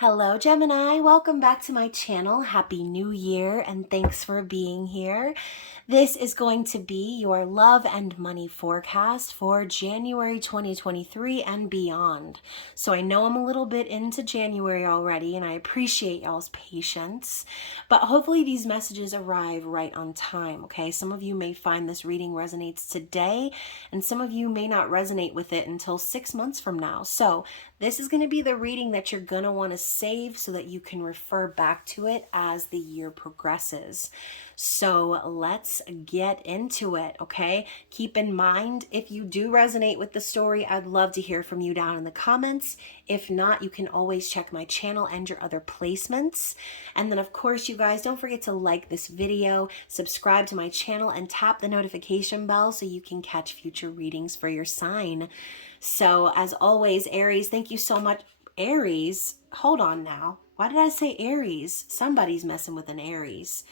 Hello, Gemini. Welcome back to my channel. Happy New Year, and thanks for being here. This is going to be your love and money forecast for January 2023 and beyond. So I know I'm a little bit into January already, and I appreciate y'all's patience, but hopefully these messages arrive right on time, okay? Some of you may find this reading resonates today, and some of you may not resonate with it until 6 months from now. So this is going to be the reading that you're going to want to save so that you can refer back to it as the year progresses. So let's get into it, okay? Keep in mind, if you do resonate with the story, I'd love to hear from you down in the comments. If not, you can always check my channel and your other placements. And then, of course, you guys, don't forget to like this video, subscribe to my channel, and tap the notification bell so you can catch future readings for your sign. So, as always, Aries, thank you so much. Aries, hold on now. Why did I say Aries? Somebody's messing with an Aries.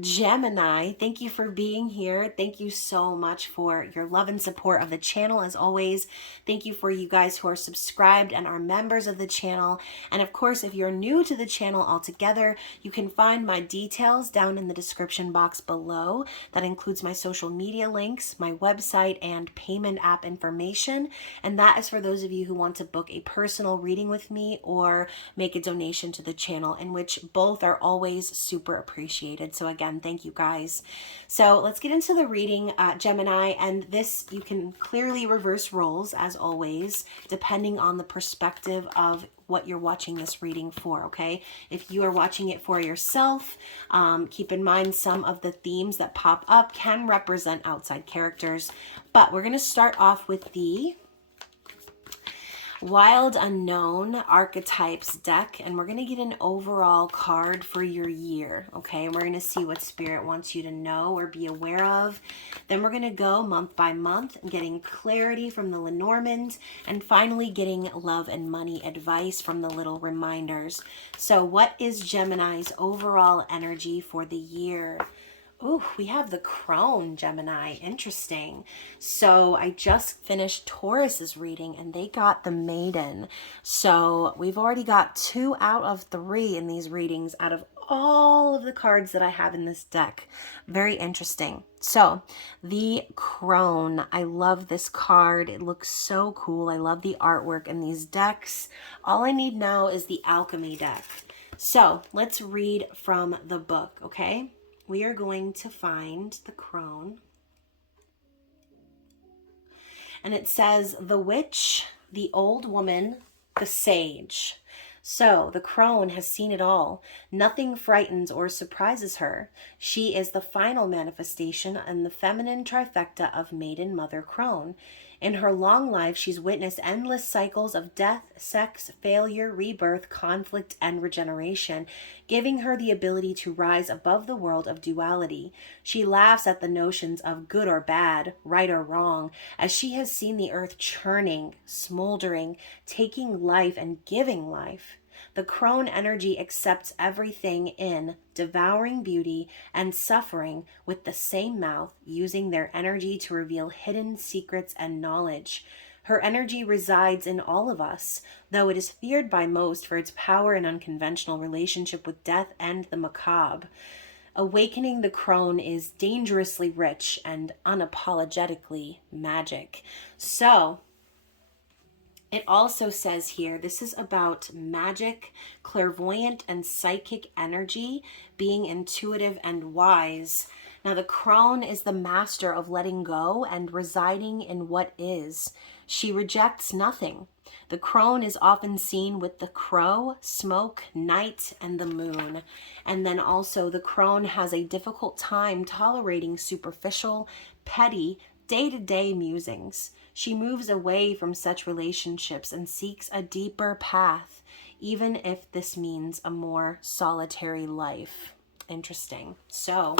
Gemini, thank you for being here. Thank you so much for your love and support of the channel. As always, thank you for you guys who are subscribed and are members of the channel. And of course, if you're new to the channel altogether, you can find my details down in the description box below. That includes my social media links, my website, and payment app information. And that is for those of you who want to book a personal reading with me or make a donation to the channel, in which both are always super appreciated. So again, thank you guys. So let's get into the reading, Gemini, and this, you can clearly reverse roles as always, depending on the perspective of what you're watching this reading for, okay? If you are watching it for yourself, keep in mind some of the themes that pop up can represent outside characters, but we're going to start off with the Wild Unknown Archetypes deck, and we're going to get an overall card for your year, okay? And we're going to see what Spirit wants you to know or be aware of. Then we're going to go month by month, getting clarity from the Lenormand, and finally getting love and money advice from the little reminders. So what is Gemini's overall energy for the year? Oh, we have the Crone, Gemini. Interesting. So I just finished Taurus's reading and they got the Maiden. So we've already got 2 out of 3 in these readings out of all of the cards that I have in this deck. Very interesting. So the Crone, I love this card. It looks so cool. I love the artwork in these decks. All I need now is the Alchemy deck. So let's read from the book, okay? We are going to find the Crone. And it says, the witch, the old woman, the sage. So the Crone has seen it all. Nothing frightens or surprises her. She is the final manifestation in the feminine trifecta of Maiden, Mother, Crone. In her long life, she's witnessed endless cycles of death, sex, failure, rebirth, conflict, and regeneration, giving her the ability to rise above the world of duality. She laughs at the notions of good or bad, right or wrong, as she has seen the earth churning, smoldering, taking life and giving life. The Crone energy accepts everything in, devouring beauty and suffering with the same mouth, using their energy to reveal hidden secrets and knowledge. Her energy resides in all of us, though it is feared by most for its power and unconventional relationship with death and the macabre. Awakening the Crone is dangerously rich and unapologetically magic. So, it also says here, this is about magic, clairvoyant, and psychic energy, being intuitive and wise. Now, the Crone is the master of letting go and residing in what is. She rejects nothing. The Crone is often seen with the crow, smoke, night, and the moon. And then also, the Crone has a difficult time tolerating superficial, petty, day-to-day musings. She moves away from such relationships and seeks a deeper path, even if this means a more solitary life. Interesting. So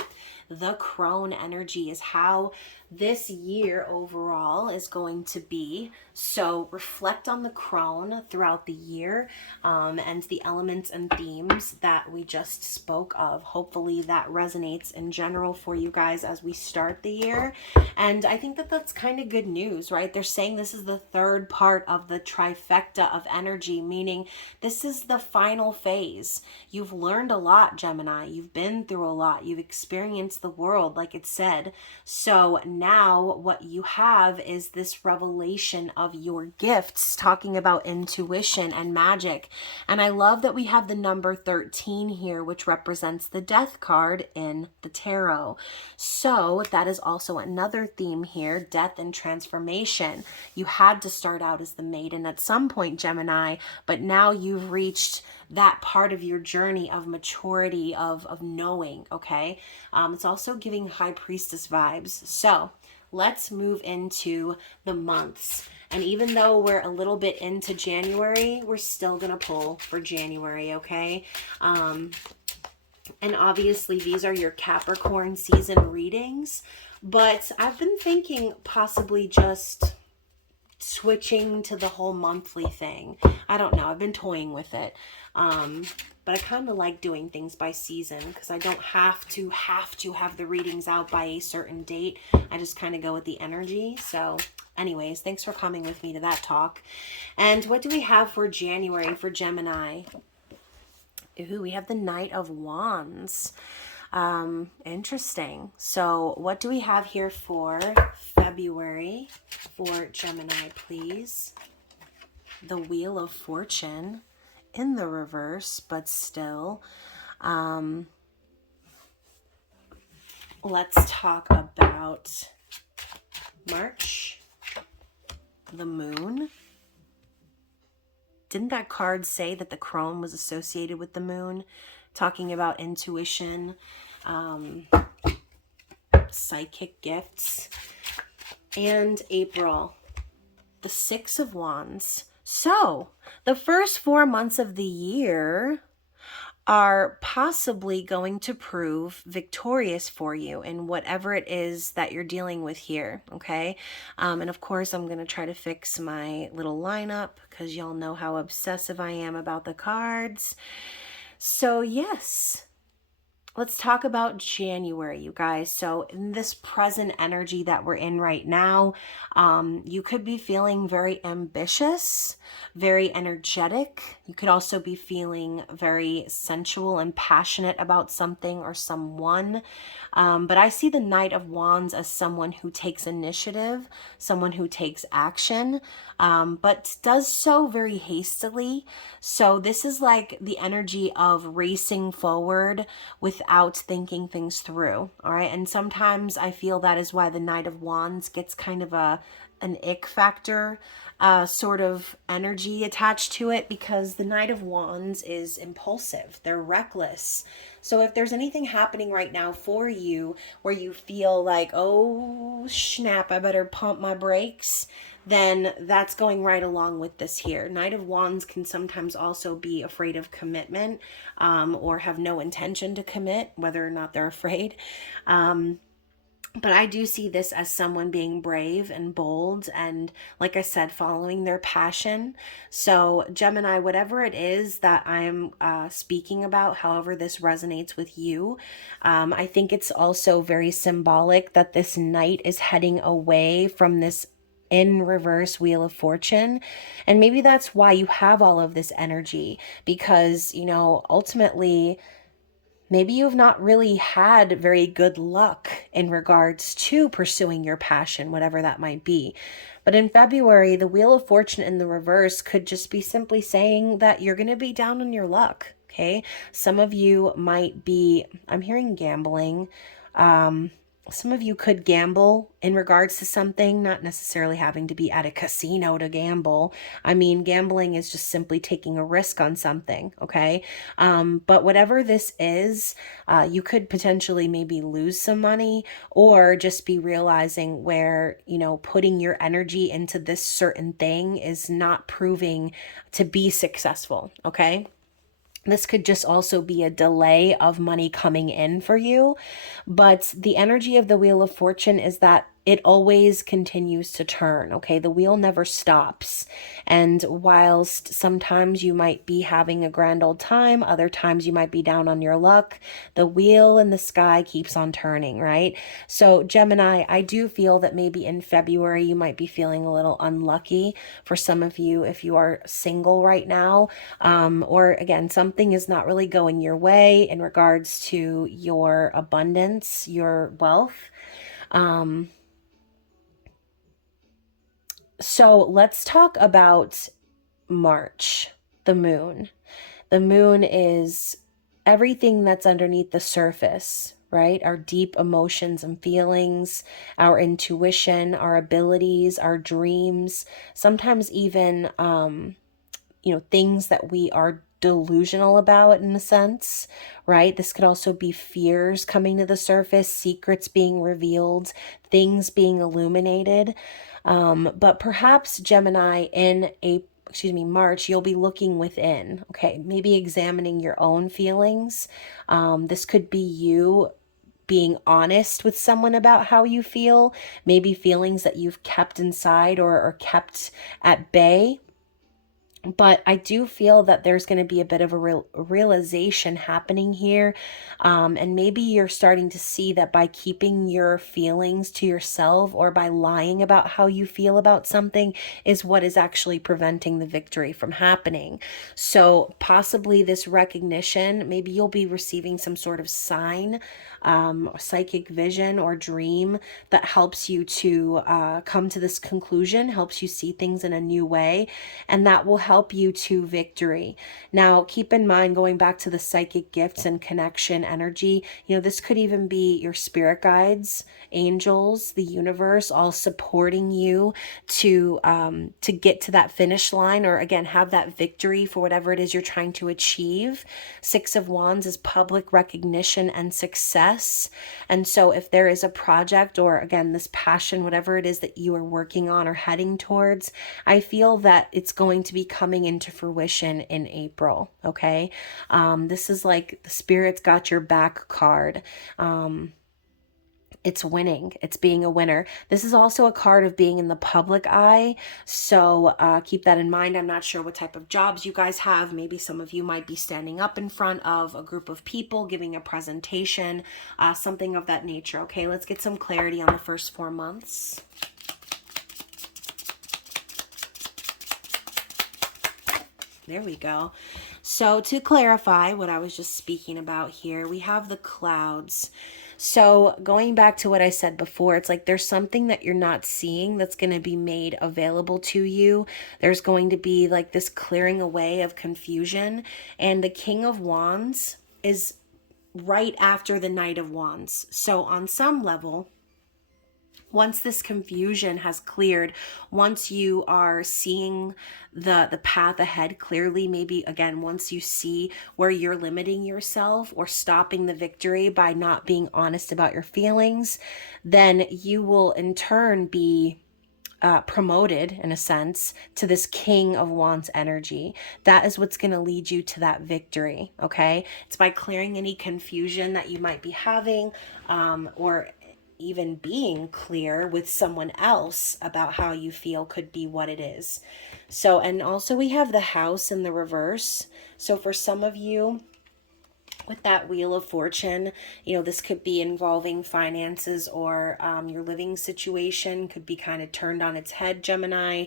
the crone energy is how this year overall is going to be. So reflect on the crone throughout the year, and the elements and themes that we just spoke of. Hopefully that resonates in general for you guys as we start the year. And I think that that's kind of good news, right? They're saying this is the third part of the trifecta of energy, meaning this is the final phase. You've learned a lot, Gemini. You've been through a lot. You've experienced the world, like it said. So now what you have is this revelation of your gifts, talking about intuition and magic. And I love that we have the number 13 here, which represents the death card in the tarot. So that is also another theme here, death and transformation. You had to start out as the maiden at some point, Gemini, but now you've reached that part of your journey of maturity, of knowing, okay? It's also giving high priestess vibes. So let's move into the months. And even though we're a little bit into January, we're still going to pull for January, okay? And obviously these are your Capricorn season readings, but I've been thinking possibly just switching to the whole monthly thing. I don't know. I've been toying with it. But I kind of like doing things by season because I don't have to have the readings out by a certain date. I just kind of go with the energy. So anyways, thanks for coming with me to that talk. And what do we have for January for Gemini? Ooh, we have the Knight of Wands. Interesting. So what do we have here for February for Gemini, please? The Wheel of Fortune in the reverse, but still. Let's talk about March. The Moon. Didn't that card say that the crone was associated with the moon? Talking about intuition, psychic gifts. And April, the Six of Wands. So the first 4 months of the year are possibly going to prove victorious for you in whatever it is that you're dealing with here, okay? And of course, I'm going to try to fix my little lineup because y'all know how obsessive I am about the cards. So yes, let's talk about January, you guys. So in this present energy that we're in right now, you could be feeling very ambitious, very energetic. You could also be feeling very sensual and passionate about something or someone. But I see the Knight of Wands as someone who takes initiative, someone who takes action, but does so very hastily. So this is like the energy of racing forward without thinking things through. All right. And sometimes I feel that is why the Knight of Wands gets kind of an ick factor sort of energy attached to it, because the Knight of Wands is impulsive. They're reckless. So if there's anything happening right now for you where you feel like, oh snap, I better pump my brakes, then that's going right along with this here. Knight of Wands can sometimes also be afraid of commitment, or have no intention to commit, whether or not they're afraid. But I do see this as someone being brave and bold and, like I said, following their passion. So Gemini, whatever it is that I'm speaking about, however this resonates with you, I think it's also very symbolic that this knight is heading away from this in reverse Wheel of Fortune. And maybe that's why you have all of this energy, because, you know, ultimately, maybe you've not really had very good luck in regards to pursuing your passion, whatever that might be. But in February, the Wheel of Fortune in the reverse could just be simply saying that you're going to be down on your luck, okay? Some of you might be, I'm hearing gambling. Some of you could gamble in regards to something, not necessarily having to be at a casino to gamble. I mean, gambling is just simply taking a risk on something, okay? But whatever this is, you could potentially maybe lose some money, or just be realizing where, you know, putting your energy into this certain thing is not proving to be successful, okay? This could just also be a delay of money coming in for you. But the energy of the Wheel of Fortune is that it always continues to turn, okay? The wheel never stops. And whilst sometimes you might be having a grand old time, other times you might be down on your luck, the wheel in the sky keeps on turning, right? So, Gemini, I do feel that maybe in February you might be feeling a little unlucky for some of you if you are single right now. Or again, something is not really going your way in regards to your abundance, your wealth. So let's talk about March, the moon. The moon is everything that's underneath the surface, right? Our deep emotions and feelings, our intuition, our abilities, our dreams, sometimes even, things that we are delusional about in a sense, right? This could also be fears coming to the surface, secrets being revealed, things being illuminated. But perhaps Gemini March, you'll be looking within, okay? Maybe examining your own feelings. This could be you being honest with someone about how you feel, maybe feelings that you've kept inside or kept at bay. But I do feel that there's going to be a bit of a realization happening here. And maybe you're starting to see that by keeping your feelings to yourself or by lying about how you feel about something is what is actually preventing the victory from happening. So possibly this recognition, maybe you'll be receiving some sort of sign, psychic vision or dream that helps you to come to this conclusion, helps you see things in a new way, and that will help you to victory. Now, keep in mind, going back to the psychic gifts and connection energy, this could even be your spirit guides, angels, the universe, all supporting you to get to that finish line, or again, have that victory for whatever it is you're trying to achieve. Six of Wands is public recognition and success. And so if there is a project or again, this passion, whatever it is that you are working on or heading towards, I feel that it's going to be coming into fruition in April. Okay. This is like the Spirit's got your back card. It's winning. It's being a winner. This is also a card of being in the public eye. So keep that in mind. I'm not sure what type of jobs you guys have. Maybe some of you might be standing up in front of a group of people, giving a presentation, something of that nature. Okay, let's get some clarity on the first 4 months. There we go. So to clarify what I was just speaking about here, we have the clouds. So going back to what I said before, it's like there's something that you're not seeing that's going to be made available to you. There's going to be like this clearing away of confusion. And the King of Wands is right after the Knight of Wands. So on some level, once this confusion has cleared, once you are seeing the path ahead clearly, maybe again, once you see where you're limiting yourself or stopping the victory by not being honest about your feelings, then you will in turn be promoted in a sense to this King of Wands energy. That is what's going to lead you to that victory. Okay. It's by clearing any confusion that you might be having, or even being clear with someone else about how you feel could be what it is. So, and also we have the House in the reverse. So for some of you, with that Wheel of Fortune, this could be involving finances, or your living situation could be kind of turned on its head, Gemini,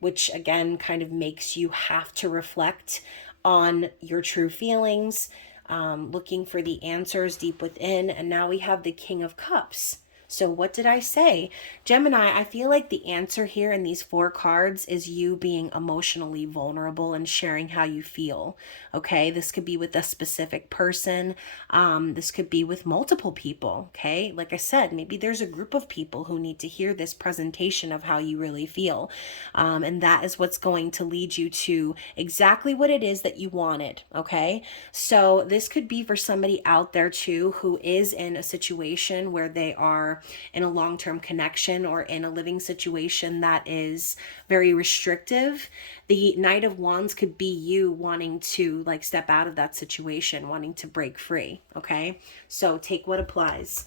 which again kind of makes you have to reflect on your true feelings, looking for the answers deep within. And now we have the King of Cups. So what did I say? Gemini, I feel like the answer here in these 4 cards is you being emotionally vulnerable and sharing how you feel. Okay, this could be with a specific person. This could be with multiple people. Okay, like I said, maybe there's a group of people who need to hear this presentation of how you really feel. And that is what's going to lead you to exactly what it is that you wanted. Okay, so this could be for somebody out there too who is in a situation where they are are in a long-term connection or in a living situation that is very restrictive, the Knight of Wands could be you wanting to like step out of that situation, wanting to break free. Okay, so take what applies.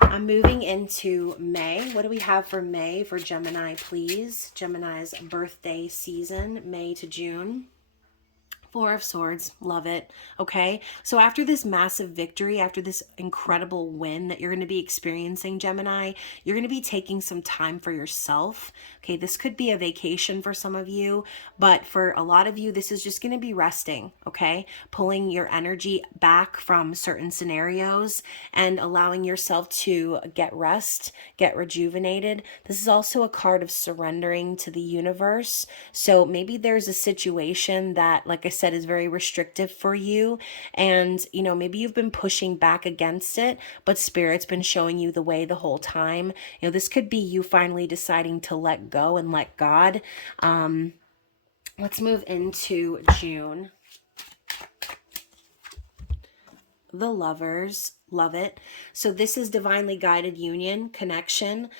I'm moving into May. What do we have for May for Gemini, please? Gemini's birthday season, May to June. Four of Swords, love it. Okay, so after this massive victory, after this incredible win that you're going to be experiencing, Gemini, you're going to be taking some time for yourself. Okay, this could be a vacation for some of you, but for a lot of you, this is just going to be resting. Okay, pulling your energy back from certain scenarios and allowing yourself to get rest, get rejuvenated. This is also a card of surrendering to the universe. So maybe there's a situation that, like I said, is very restrictive for you, and you know, maybe you've been pushing back against it, but Spirit's been showing you the way the whole time. You know, this could be you finally deciding to let go and let God. Let's move into June. The Lovers, love it. So this is divinely guided union, connection,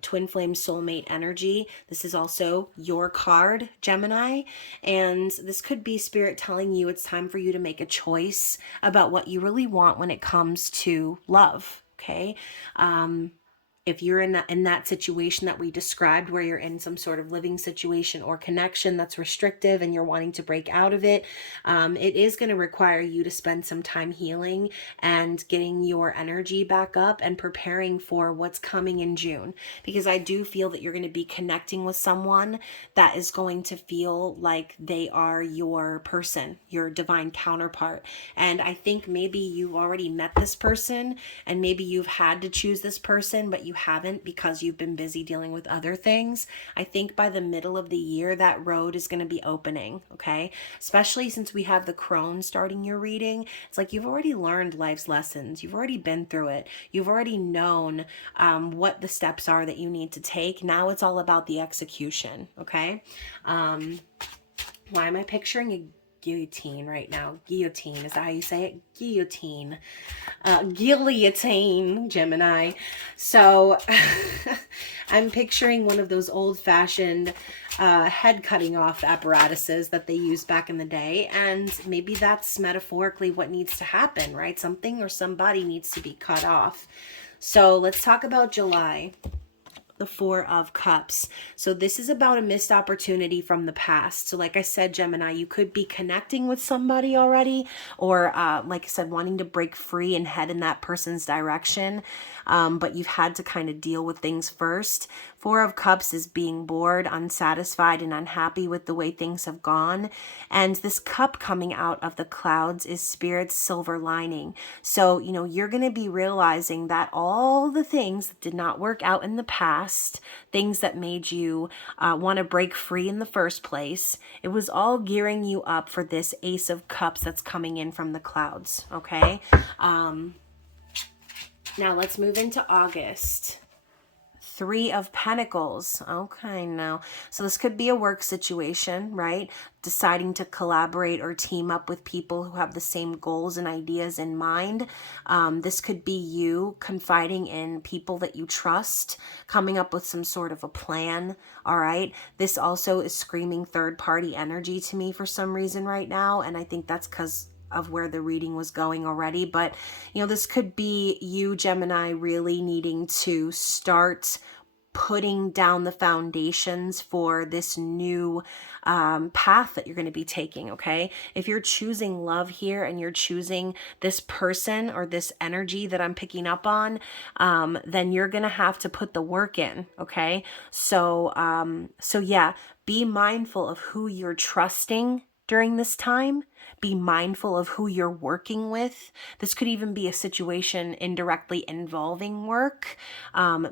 twin flame soulmate energy. This is also your card, Gemini, and this could be Spirit telling you it's time for you to make a choice about what you really want when it comes to love. Okay, if you're in that situation that we described, where you're in some sort of living situation or connection that's restrictive and you're wanting to break out of it, it is going to require you to spend some time healing and getting your energy back up and preparing for what's coming in June. Because I do feel that you're going to be connecting with someone that is going to feel like they are your person, your divine counterpart. And I think maybe you've already met this person, and maybe you've had to choose this person, but you haven't because you've been busy dealing with other things. I think by the middle of the year, that road is going to be opening, okay? Especially since we have the crone starting your reading. It's like you've already learned life's lessons. You've already been through it. You've already known what the steps are that you need to take. Now it's all about the execution, okay? Why am I picturing a guillotine right now? Guillotine, is that how you say it? Guillotine. Guillotine, Gemini. So I'm picturing one of those old-fashioned head cutting off apparatuses that they used back in the day, and maybe that's metaphorically what needs to happen, right? Something or somebody needs to be cut off. So let's talk about July. The Four of Cups. So this is about a missed opportunity from the past. So like I said, Gemini, you could be connecting with somebody already, or like I said, wanting to break free and head in that person's direction, but you've had to kind of deal with things first. Four of Cups is being bored, unsatisfied, and unhappy with the way things have gone. And this cup coming out of the clouds is Spirit's silver lining. So, you know, you're going to be realizing that all the things that did not work out in the past, things that made you want to break free in the first place, it was all gearing you up for this Ace of Cups that's coming in from the clouds, okay? Now let's move into August. Three of Pentacles. Okay, now, so this could be a work situation, right? Deciding to collaborate or team up with people who have the same goals and ideas in mind. This could be you confiding in people that you trust, coming up with some sort of a plan, all right? This also is screaming third-party energy to me for some reason right now, and I think that's because of where the reading was going already. But, you know, this could be you, Gemini, really needing to start putting down the foundations for this new path that you're going to be taking, okay? If you're choosing love here and you're choosing this person or this energy that I'm picking up on, then you're going to have to put the work in, okay? So yeah, be mindful of who you're trusting during this time. Be mindful of who you're working with. This could even be a situation indirectly involving work.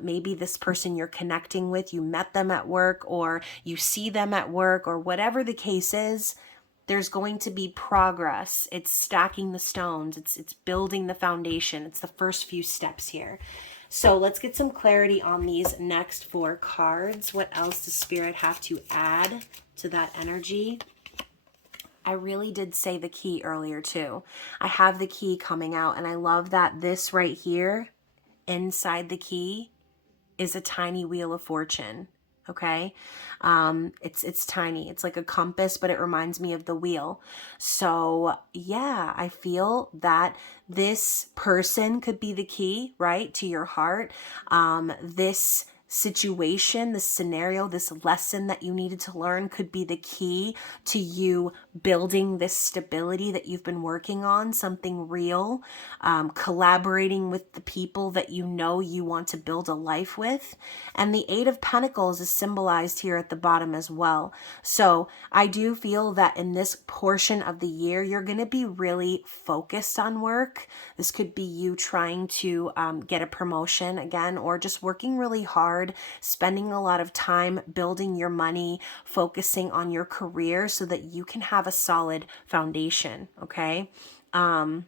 Maybe this person you're connecting with, you met them at work, or you see them at work, or whatever the case is, there's going to be progress. It's stacking the stones. It's building the foundation. It's the first few steps here. So let's get some clarity on these next four cards. What else does Spirit have to add to that energy? I really did say the key earlier too. I have the key coming out, and I love that this right here inside the key is a tiny wheel of fortune. Okay. It's tiny. It's like a compass, but it reminds me of the wheel. So yeah, I feel that this person could be the key, right, to your heart. This situation, this scenario, this lesson that you needed to learn could be the key to you building this stability that you've been working on, something real, collaborating with the people that you know you want to build a life with. And the Eight of Pentacles is symbolized here at the bottom as well. So I do feel that in this portion of the year, you're going to be really focused on work. This could be you trying to get a promotion again, or just working really hard, spending a lot of time building your money, focusing on your career so that you can have a solid foundation. Okay. I'm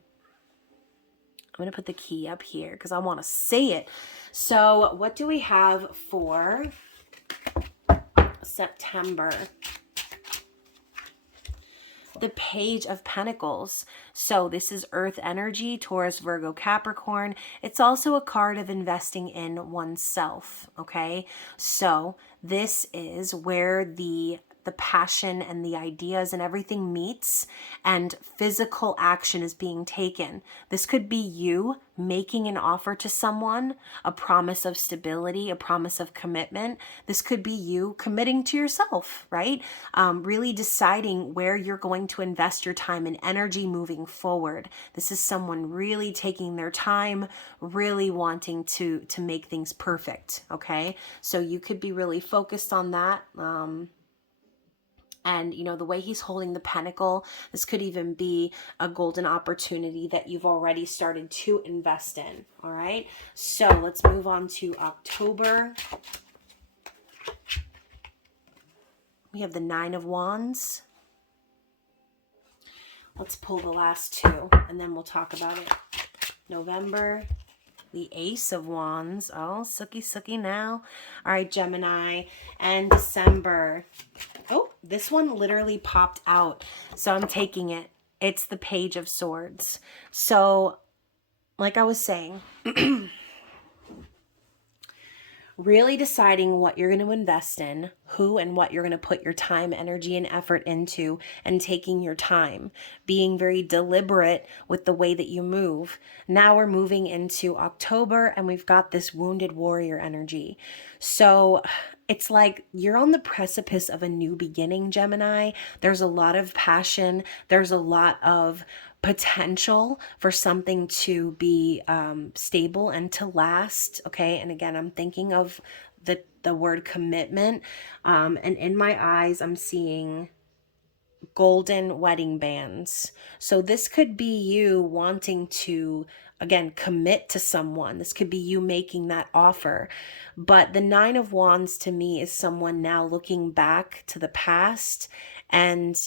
going to put the key up here because I want to say it. So what do we have for September? The Page of Pentacles. So this is Earth energy, Taurus, Virgo, Capricorn. It's also a card of investing in oneself, okay? So this is where the passion and the ideas and everything meets and physical action is being taken. This could be you making an offer to someone, a promise of stability, a promise of commitment. This could be you committing to yourself, right? Really deciding where you're going to invest your time and energy moving forward. This is someone really taking their time, really wanting to make things perfect, okay? So you could be really focused on that. And, you know, the way he's holding the pentacle, this could even be a golden opportunity that you've already started to invest in. All right. So let's move on to October. We have the Nine of Wands. Let's pull the last two and then we'll talk about it. November. The Ace of Wands. Oh, sooky now. All right, Gemini. And December. Oh, this one literally popped out. So I'm taking it. It's the Page of Swords. So, like I was saying, really deciding what you're going to invest in, who and what you're going to put your time, energy, and effort into, and taking your time, being very deliberate with the way that you move. Now we're moving into October and we've got this wounded warrior energy. So it's like you're on the precipice of a new beginning, Gemini. There's a lot of passion. There's a lot of potential for something to be stable and to last. Okay. And again, I'm thinking of the word commitment. And in my eyes, I'm seeing golden wedding bands. So this could be you wanting to, again, commit to someone. This could be you making that offer. But the Nine of Wands to me is someone now looking back to the past and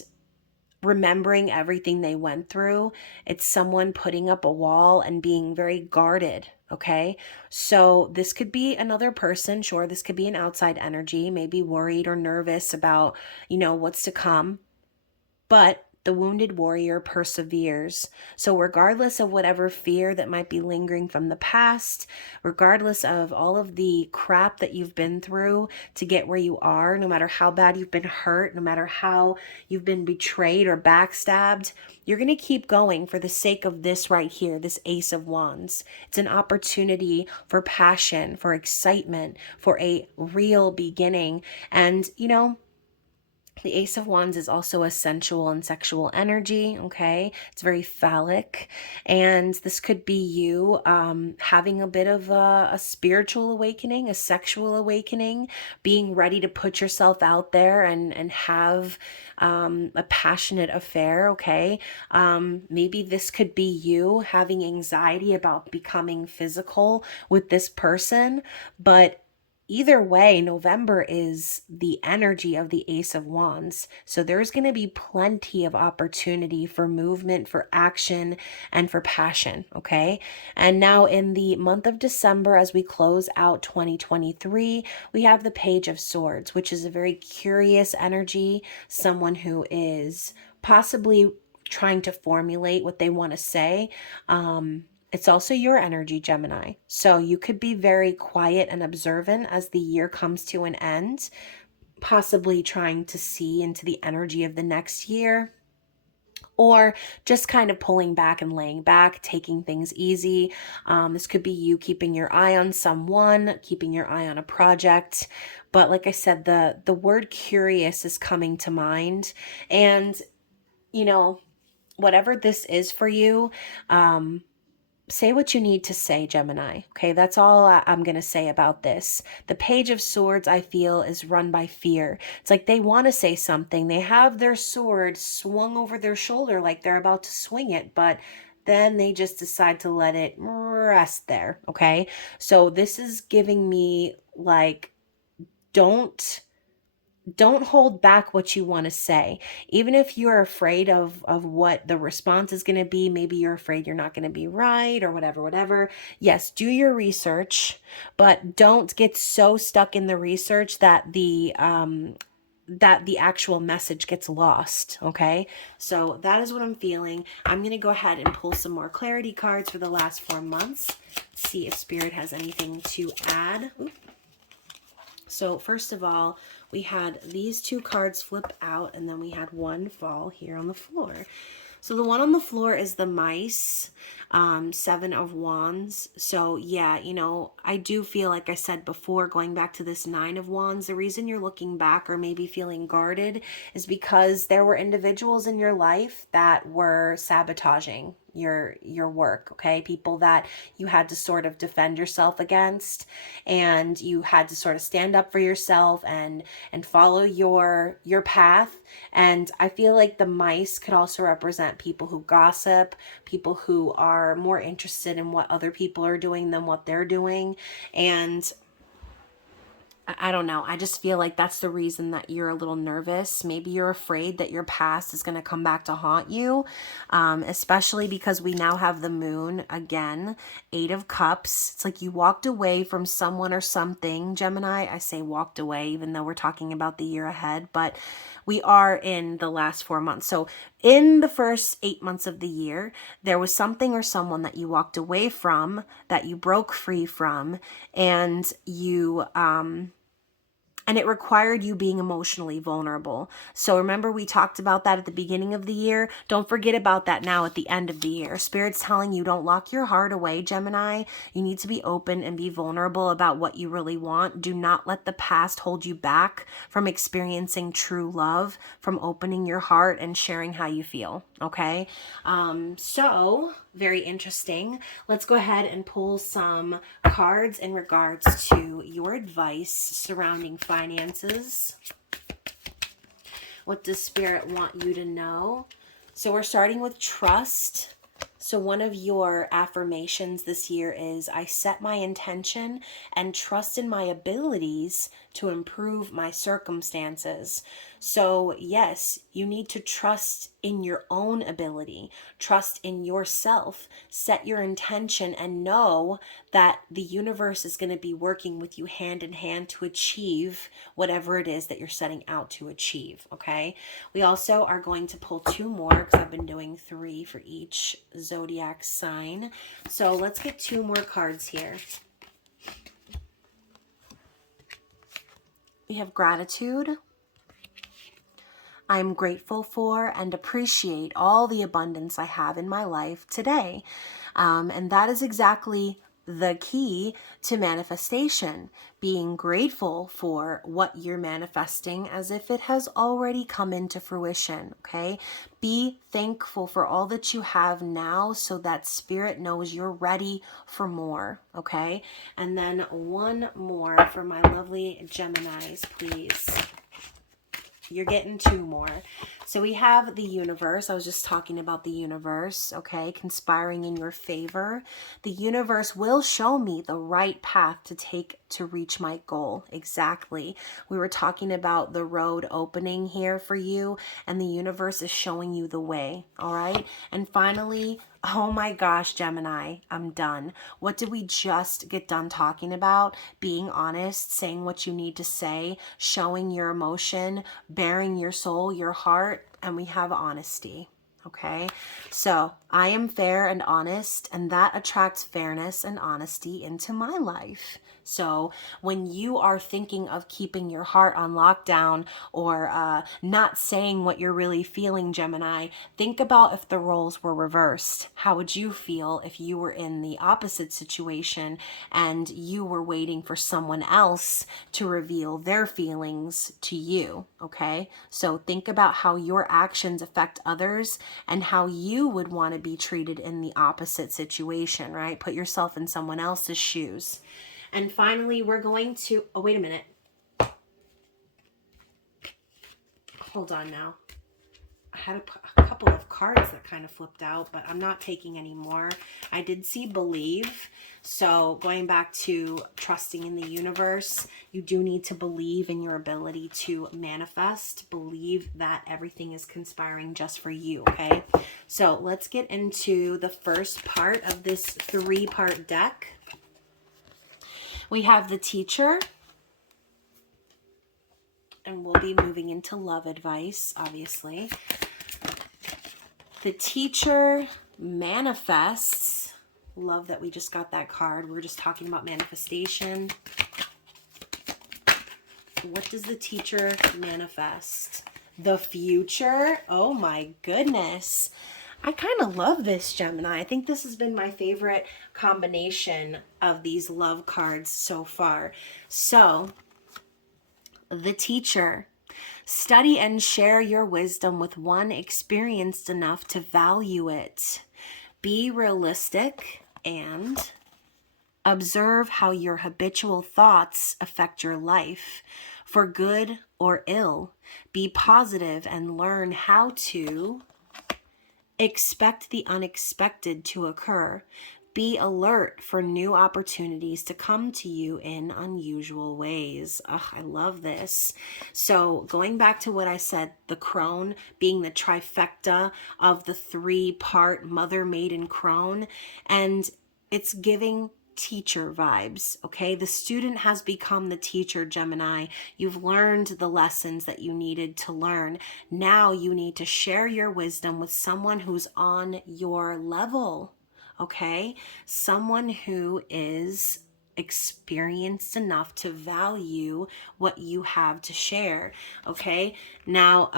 remembering everything they went through. It's someone putting up a wall and being very guarded. Okay. So this could be another person. Sure. This could be an outside energy, maybe worried or nervous about, you know, what's to come. But the wounded warrior perseveres. So regardless of whatever fear that might be lingering from the past, regardless of all of the crap that you've been through to get where you are, no matter how bad you've been hurt, no matter how you've been betrayed or backstabbed, you're going to keep going for the sake of this right here, this Ace of Wands. It's an opportunity for passion, for excitement, for a real beginning. And, you know, the Ace of Wands is also a sensual and sexual energy, okay? It's very phallic, and this could be you having a bit of a spiritual awakening, a sexual awakening, being ready to put yourself out there and have a passionate affair, okay? Maybe this could be you having anxiety about becoming physical with this person, but either way, November is the energy of the Ace of Wands. So there's going to be plenty of opportunity for movement, for action, and for passion, okay? And now in the month of December, as we close out 2023, we have the Page of Swords, which is a very curious energy, someone who is possibly trying to formulate what they want to say. It's also your energy, Gemini. So you could be very quiet and observant as the year comes to an end, possibly trying to see into the energy of the next year, or just kind of pulling back and laying back, taking things easy. This could be you keeping your eye on someone, keeping your eye on a project. But like I said, the word curious is coming to mind. And, you know, whatever this is for you, say what you need to say, Gemini. Okay, that's all I'm going to say about this. The Page of Swords, I feel, is run by fear. It's like they want to say something. They have their sword swung over their shoulder like they're about to swing it, but then they just decide to let it rest there. Okay, so this is giving me like, don't hold back what you want to say. Even if you're afraid of what the response is going to be, maybe you're afraid you're not going to be right or whatever. Yes, do your research, but don't get so stuck in the research that the actual message gets lost. Okay, so that is what I'm feeling. I'm going to go ahead and pull some more clarity cards for the last 4 months. See if Spirit has anything to add. Ooh. So first of all, we had these 2 cards flip out, and then we had one fall here on the floor. So the one on the floor is the mice, 7 of wands. So yeah, you know, I do feel, like I said before, going back to this 9 of wands, the reason you're looking back or maybe feeling guarded is because there were individuals in your life that were sabotaging your work. Okay, people that you had to sort of defend yourself against, and you had to sort of stand up for yourself and follow your path. And I feel like the mice could also represent people who gossip, people who are more interested in what other people are doing than what they're doing. And I don't know. I just feel like that's the reason that you're a little nervous. Maybe you're afraid that your past is going to come back to haunt you, especially because we now have the moon again, 8 of cups. It's like you walked away from someone or something, Gemini. I say walked away, even though we're talking about the year ahead, but we are in the last 4 months. So in the first 8 months of the year, there was something or someone that you walked away from, that you broke free from, and and it required you being emotionally vulnerable. So remember, we talked about that at the beginning of the year. Don't forget about that now at the end of the year. Spirit's telling you, don't lock your heart away, Gemini. You need to be open and be vulnerable about what you really want. Do not let the past hold you back from experiencing true love, from opening your heart and sharing how you feel. Okay? So very interesting. Let's go ahead and pull some cards in regards to your advice surrounding finances. What does Spirit want you to know? So we're starting with trust. So one of your affirmations this year is, I set my intention and trust in my abilities to improve my circumstances. So yes, you need to trust in your own ability, trust in yourself, set your intention, and know that the universe is going to be working with you hand in hand to achieve whatever it is that you're setting out to achieve. Okay. We also are going to pull 2 more because I've been doing 3 for each zodiac sign. So let's get 2 more cards here. We have gratitude. I'm grateful for and appreciate all the abundance I have in my life today. And that is exactly the key to manifestation, being grateful for what you're manifesting as if it has already come into fruition. Okay, be thankful for all that you have now so that Spirit knows you're ready for more. Okay, and then 1 more for my lovely Geminis, please. You're getting 2 more. So we have the universe. I was just talking about the universe, okay, conspiring in your favor. The universe will show me the right path to take to reach my goal. Exactly. We were talking about the road opening here for you, and the universe is showing you the way, all right? And finally, oh my gosh, Gemini, I'm done. What did we just get done talking about? Being honest, saying what you need to say, showing your emotion, bearing your soul, your heart, and we have honesty. Okay, so I am fair and honest, and that attracts fairness and honesty into my life. So when you are thinking of keeping your heart on lockdown or not saying what you're really feeling, Gemini, think about if the roles were reversed. How would you feel if you were in the opposite situation and you were waiting for someone else to reveal their feelings to you? Okay, so think about how your actions affect others and how you would want to be treated in the opposite situation, right? Put yourself in someone else's shoes. And finally, we're going to, oh, wait a minute. Hold on now. I had a couple of cards that kind of flipped out, but I'm not taking any more. I did see believe. So going back to trusting in the universe, you do need to believe in your ability to manifest. Believe that everything is conspiring just for you, okay? So let's get into the first part of this 3-part deck. We have the Teacher, and we'll be moving into love advice, obviously. The Teacher manifests. Love that we just got that card. We're just talking about manifestation. What does the Teacher manifest? The future. Oh my goodness. I kind of love this, Gemini. I think this has been my favorite combination of these love cards so far. So, the Teacher. Study and share your wisdom with one experienced enough to value it. Be realistic and observe how your habitual thoughts affect your life, for good or ill. Be positive and learn how to expect the unexpected to occur. Be alert for new opportunities to come to you in unusual ways. Oh, I love this. So going back to what I said, the crone being the trifecta of the 3-part mother, maiden, crone, and it's giving teacher vibes, okay? The student has become the teacher, Gemini. You've learned the lessons that you needed to learn. Now you need to share your wisdom with someone who's on your level, okay? Someone who is experienced enough to value what you have to share, okay? Now,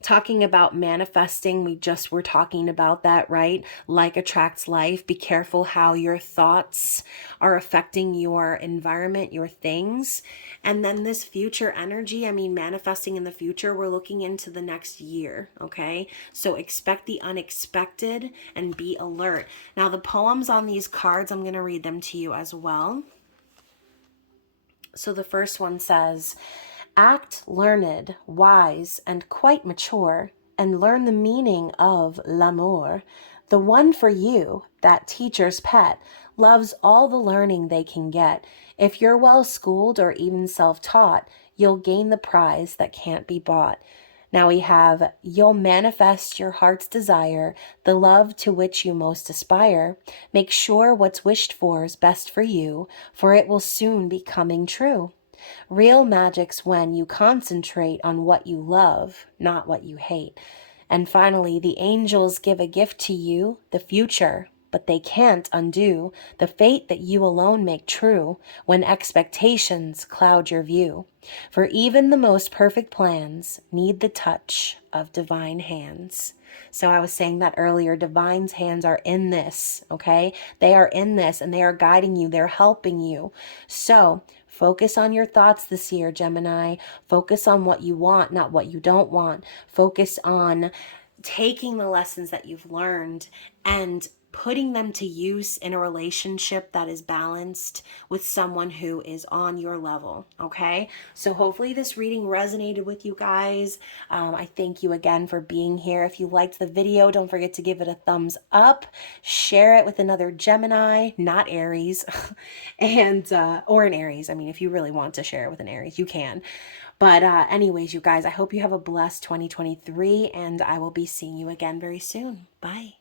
talking about manifesting, we just were talking about that, right? Like attracts life. Be careful how your thoughts are affecting your environment, your things. And then this future energy, I mean, manifesting in the future, we're looking into the next year, okay? So expect the unexpected and be alert. Now, the poems on these cards, I'm going to read them to you as well. So the first one says, act learned, wise, and quite mature, and learn the meaning of l'amour. The one for you, that teacher's pet, loves all the learning they can get. If you're well schooled or even self-taught, you'll gain the prize that can't be bought. Now we have, you'll manifest your heart's desire, the love to which you most aspire. Make sure what's wished for is best for you, for it will soon be coming true. Real magic's when you concentrate on what you love, not what you hate. And finally, the angels give a gift to you, the future, but they can't undo the fate that you alone make true when expectations cloud your view. For even the most perfect plans need the touch of divine hands. So I was saying that earlier, divine's hands are in this, okay? They are in this and they are guiding you. They're helping you. So focus on your thoughts this year, Gemini. Focus on what you want, not what you don't want. Focus on taking the lessons that you've learned and putting them to use in a relationship that is balanced with someone who is on your level, okay? So hopefully this reading resonated with you guys. I thank you again for being here. If you liked the video, don't forget to give it a thumbs up. Share it with another Gemini, not Aries, and or an Aries. I mean, if you really want to share it with an Aries, you can. But anyways, you guys, I hope you have a blessed 2023, and I will be seeing you again very soon. Bye.